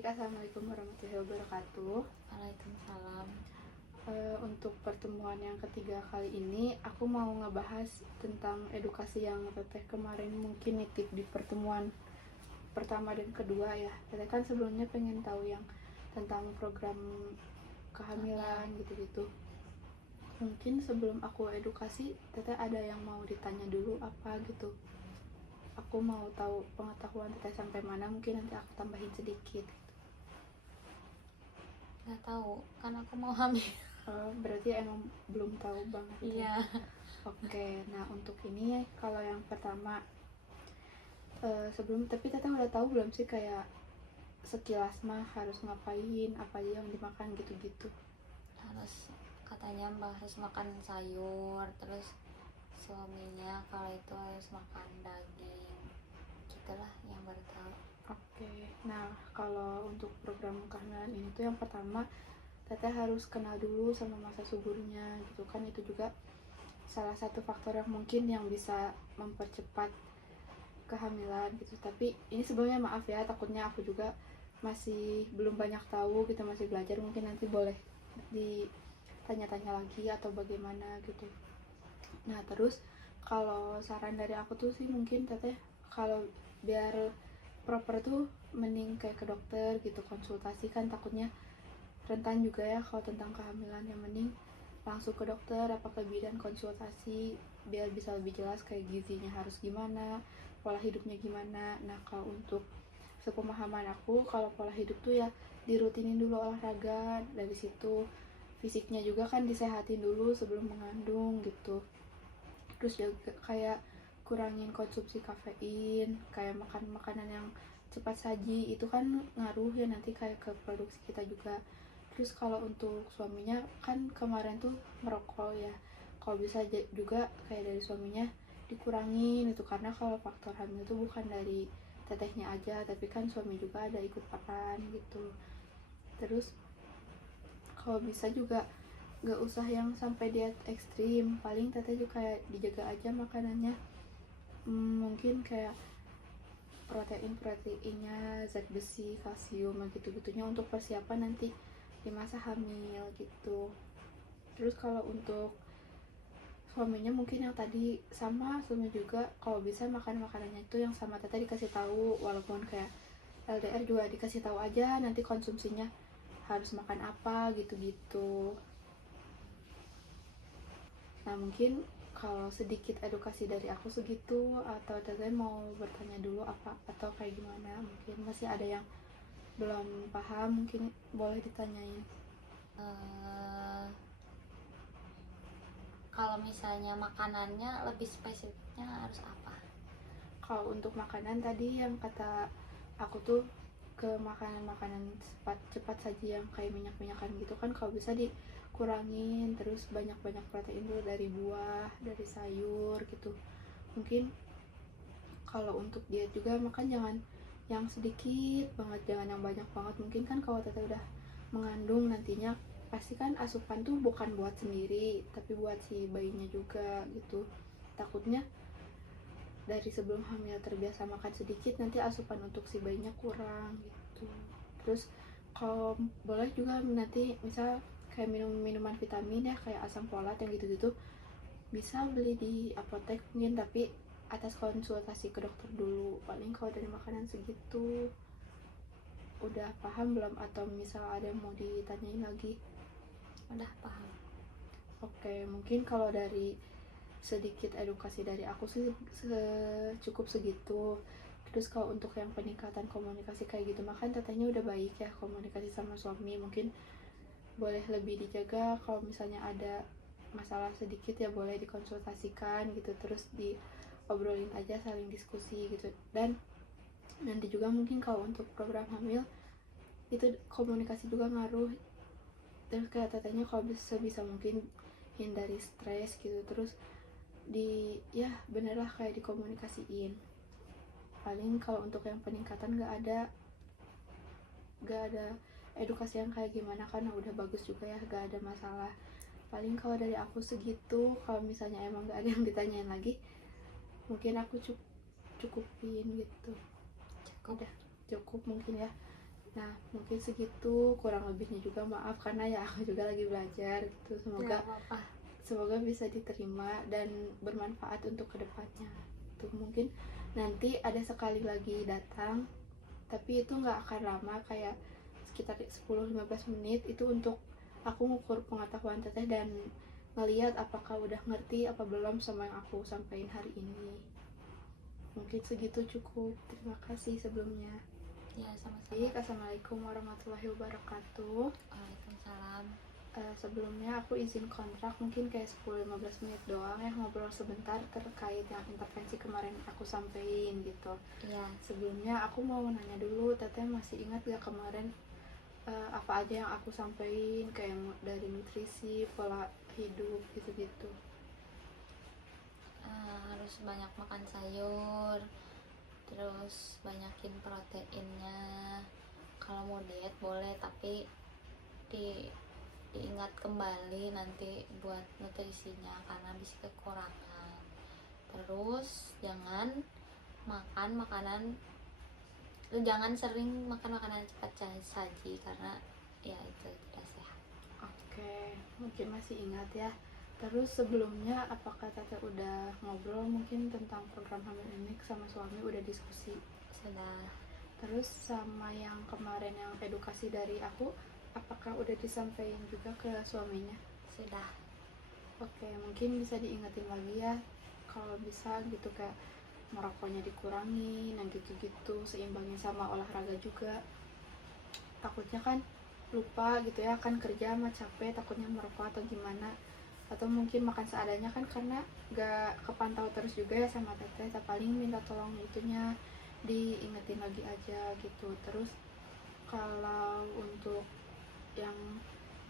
Baik, Assalamualaikum warahmatullahi wabarakatuh. Waalaikumsalam. Untuk pertemuan yang ketiga kali ini, aku mau ngebahas tentang edukasi yang Teteh kemarin mungkin nitip di pertemuan pertama dan kedua ya. Teteh kan sebelumnya pengen tahu yang tentang program kehamilan gitu-gitu. Mungkin sebelum aku edukasi, Teteh ada yang mau ditanya dulu apa gitu. Aku mau tahu pengetahuan Teteh sampai mana, mungkin nanti aku tambahin sedikit. Nggak tahu, kan aku mau hamil. Berarti emang belum tahu banget gitu. Iya. Oke, nah untuk ini kalau yang pertama sebelum tapi Teteh udah tahu belum sih kayak sekilas mah harus ngapain, apa aja yang dimakan gitu-gitu. Katanya mbak harus makan sayur, terus suaminya kalau itu harus makan daging. Gitulah yang baru tahu. Oke, nah kalau untuk program kehamilan ini tuh yang pertama Teteh harus kenal dulu sama masa suburnya gitu kan, itu juga salah satu faktor yang mungkin yang bisa mempercepat kehamilan gitu. Tapi ini sebelumnya maaf ya, takutnya aku juga masih belum banyak tahu, kita masih belajar, mungkin nanti boleh ditanya-tanya lagi atau bagaimana gitu. Nah terus kalau saran dari aku tuh sih mungkin Teteh kalau biar proper tuh mending kayak ke dokter gitu, konsultasi kan takutnya rentan juga ya kalau tentang kehamilan. Yang mending langsung ke dokter apa ke bidan konsultasi biar bisa lebih jelas kayak gizinya harus gimana, pola hidupnya gimana. Nah kalau untuk sepemahaman aku, kalau pola hidup tuh ya dirutinin dulu olahraga, dari situ fisiknya juga kan disehatin dulu sebelum mengandung gitu. Terus juga kayak kurangin konsumsi kafein, kayak makan makanan yang cepat saji, itu kan ngaruh ya nanti kayak ke produksi kita juga. Terus kalau untuk suaminya kan kemarin tuh merokok ya, kalau bisa juga kayak dari suaminya dikurangin itu, karena kalau faktor hamil itu bukan dari tetehnya aja tapi kan suami juga ada ikut peran gitu. Terus kalau bisa juga gak usah yang sampai diet ekstrim, paling teteh juga kayak dijaga aja makanannya. Mungkin kayak proteinnya, zat besi, kalsium gitu-gitunya untuk persiapan nanti di masa hamil gitu. Terus kalau untuk suaminya mungkin yang tadi sama, suami juga kalau bisa makan makanannya itu yang sama teteh dikasih tahu, walaupun kayak LDR juga dikasih tahu aja nanti konsumsinya harus makan apa gitu-gitu. Nah mungkin kalau sedikit edukasi dari aku segitu, atau teteh mau bertanya dulu apa atau kayak gimana, mungkin masih ada yang belum paham, mungkin boleh ditanyain. Kalau misalnya makanannya lebih spesifiknya harus apa? Kalau untuk makanan tadi yang kata aku tuh ke makanan-makanan cepat saji yang kayak minyak-minyakan gitu kan, kalau bisa dikurangin. Terus banyak-banyak protein dulu dari buah, dari sayur gitu. Mungkin kalau untuk diet juga makan jangan yang sedikit banget, jangan yang banyak banget. Mungkin kan kalau teteh udah mengandung nantinya pasti kan asupan tuh bukan buat sendiri tapi buat si bayinya juga gitu. Takutnya dari sebelum hamil terbiasa makan sedikit, nanti asupan untuk si bayinya kurang gitu. Terus kalau boleh juga nanti misal kayak minuman vitamin ya, kayak asam folat yang gitu-gitu bisa beli di apotek mungkin, tapi atas konsultasi ke dokter dulu. Paling kalau dari makanan segitu udah paham belum, atau misal ada yang mau ditanyain lagi? Udah paham. Oke, mungkin kalau dari sedikit edukasi dari aku sih cukup segitu. Terus kalau untuk yang peningkatan komunikasi kayak gitu, makan tetehnya udah baik ya komunikasi sama suami, mungkin boleh lebih dijaga. Kalau misalnya ada masalah sedikit ya boleh dikonsultasikan gitu, terus diobrolin aja, saling diskusi gitu. Dan nanti juga mungkin kalau untuk program hamil itu komunikasi juga ngaruh. Terus kayak tetehnya kalau bisa mungkin hindari stres gitu. Terus ya bener lah kayak dikomunikasiin. Paling kalau untuk yang peningkatan gak ada edukasi yang kayak gimana, karena udah bagus juga ya, gak ada masalah. Paling kalau dari aku segitu. Kalau misalnya emang gak ada yang ditanyain lagi, mungkin aku cukupin gitu. Udah cukup mungkin ya. Nah mungkin segitu kurang lebihnya juga, maaf karena ya aku juga lagi belajar gitu. Semoga Nggak apa-apa. semoga bisa diterima dan bermanfaat untuk kedepannya. Tuh mungkin nanti ada sekali lagi datang, tapi itu nggak akan lama, kayak sekitar 10-15 menit itu untuk aku ngukur pengetahuan teteh dan ngeliat apakah udah ngerti apa belum sama yang aku sampaikan hari ini. Mungkin segitu cukup. Terima kasih sebelumnya. Ya, sama-sama. Baik, assalamualaikum warahmatullahi wabarakatuh. Waalaikumsalam. Sebelumnya aku izin kontrak mungkin kayak 10-15 menit doang ya, ngobrol sebentar terkait yang intervensi kemarin aku sampein gitu. Iya. Sebelumnya aku mau nanya dulu, teteh masih ingat gak kemarin apa aja yang aku sampaikan, kayak dari nutrisi, pola hidup gitu-gitu. Harus banyak makan sayur, terus banyakin proteinnya. Kalau mau diet boleh, tapi diingat kembali nanti buat nutrisinya karena bisa kekurangan. Terus jangan makan makanan jangan sering makan makanan cepat saji karena ya itu tidak sehat. Oke, mungkin masih ingat ya. Terus sebelumnya apakah teteh udah ngobrol mungkin tentang program hamil ini sama suami, udah diskusi? Sudah. Terus sama yang kemarin yang edukasi dari aku, apakah udah disampaikan juga ke suaminya? Sudah. Oke, mungkin bisa diingetin lagi ya, kalau bisa gitu, kayak merokoknya dikurangi, nah gitu-gitu, seimbangin sama olahraga juga. Takutnya kan lupa gitu ya, kan kerja sama capek, takutnya merokok atau gimana. Atau mungkin makan seadanya kan karena gak kepantau terus juga ya sama teteh, paling minta tolong itunya diingetin lagi aja gitu. Terus kalau untuk yang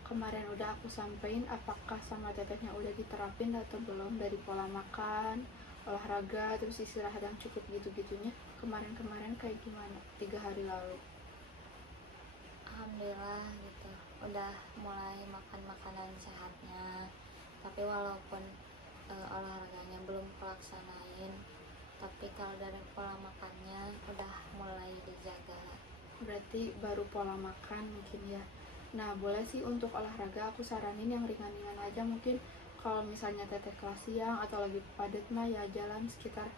kemarin udah aku sampein, apakah sama tetehnya udah diterapin atau belum, dari pola makan, olahraga, terus istirahat yang cukup gitu-gitunya kemarin-kemarin kayak gimana 3 hari lalu? Alhamdulillah gitu. Udah mulai makan makanan sehatnya. Tapi walaupun olahraganya belum pelaksanain, tapi kalau dari pola makannya udah mulai dijaga. Berarti baru pola makan mungkin ya. Nah boleh sih untuk olahraga aku saranin yang ringan-ringan aja. Mungkin kalau misalnya teteh kelas siang atau lagi padat mah ya jalan sekitar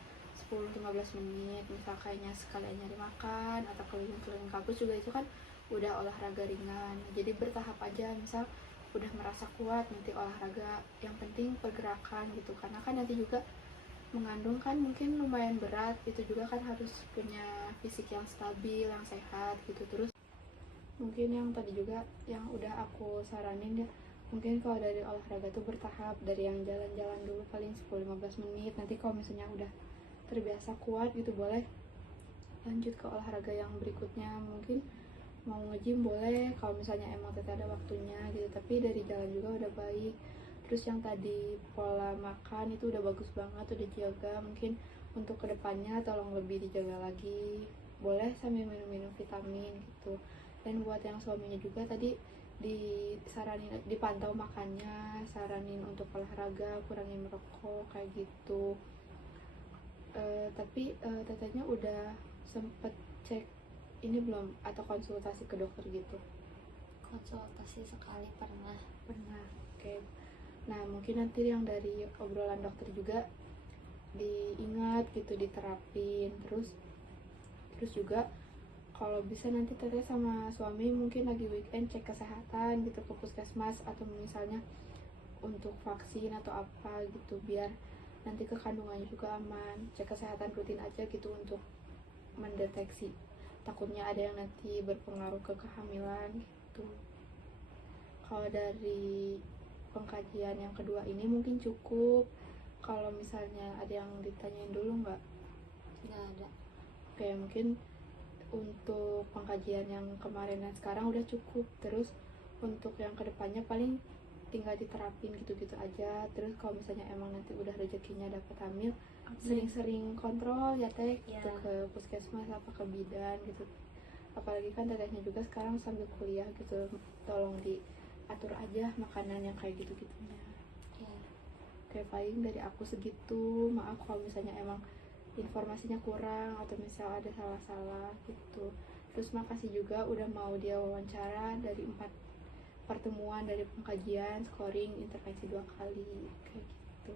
10-15 menit, misal kayaknya sekalian nyari makan atau keliling-keliling kampus juga, itu kan udah olahraga ringan. Jadi bertahap aja, misal udah merasa kuat nanti olahraga, yang penting pergerakan gitu, karena kan nanti juga mengandung kan mungkin lumayan berat, itu juga kan harus punya fisik yang stabil, yang sehat gitu. Terus mungkin yang tadi juga yang udah aku saranin ya, mungkin kalau dari olahraga tuh bertahap, dari yang jalan-jalan dulu paling 10-15 menit, nanti kalau misalnya udah terbiasa kuat gitu boleh lanjut ke olahraga yang berikutnya. Mungkin mau nge-gym boleh kalau misalnya emang teteh ada waktunya gitu, tapi dari jalan juga udah baik. Terus yang tadi pola makan itu udah bagus banget, udah dijaga. Mungkin untuk kedepannya tolong lebih dijaga lagi, boleh sambil minum-minum vitamin gitu. Dan buat yang suaminya juga tadi disaranin dipantau makannya, saranin untuk olahraga, kurangin merokok kayak gitu. Tapi tetehnya udah sempet cek ini belum, atau konsultasi ke dokter gitu? Konsultasi sekali pernah. Pernah. Oke. Nah mungkin nanti yang dari obrolan dokter juga diingat gitu, diterapin. Terus juga kalau bisa nanti teteh sama suami mungkin lagi weekend cek kesehatan gitu ke puskesmas, atau misalnya untuk vaksin atau apa gitu, biar nanti ke kandungannya juga aman. Cek kesehatan rutin aja gitu untuk mendeteksi, takutnya ada yang nanti berpengaruh ke kehamilan gitu. Kalau dari pengkajian yang kedua ini mungkin cukup. Kalau misalnya ada yang ditanyain dulu nggak? Nggak ada. Oke, mungkin untuk pengkajian yang kemarin dan sekarang udah cukup. Terus untuk yang kedepannya paling tinggal diterapin gitu-gitu aja. Terus kalau misalnya emang nanti udah rezekinya dapat hamil, sering-sering kontrol ya teh gitu, ke puskesmas apa ke bidan gitu. Apalagi kan tetehnya juga sekarang sambil kuliah gitu, tolong diatur aja makanan yang kayak gitu-gitunya. Oke, paling dari aku segitu. Maaf kalau misalnya emang informasinya kurang atau misal ada salah-salah gitu. Terus makasih juga udah mau dia wawancara dari 4 pertemuan dari pengkajian, scoring, intervensi 2 kali kayak gitu.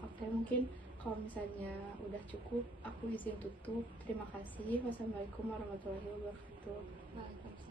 Oke, mungkin kalau misalnya udah cukup, aku izin tutup. Terima kasih. Wassalamualaikum warahmatullahi wabarakatuh. Waalaikumsalam.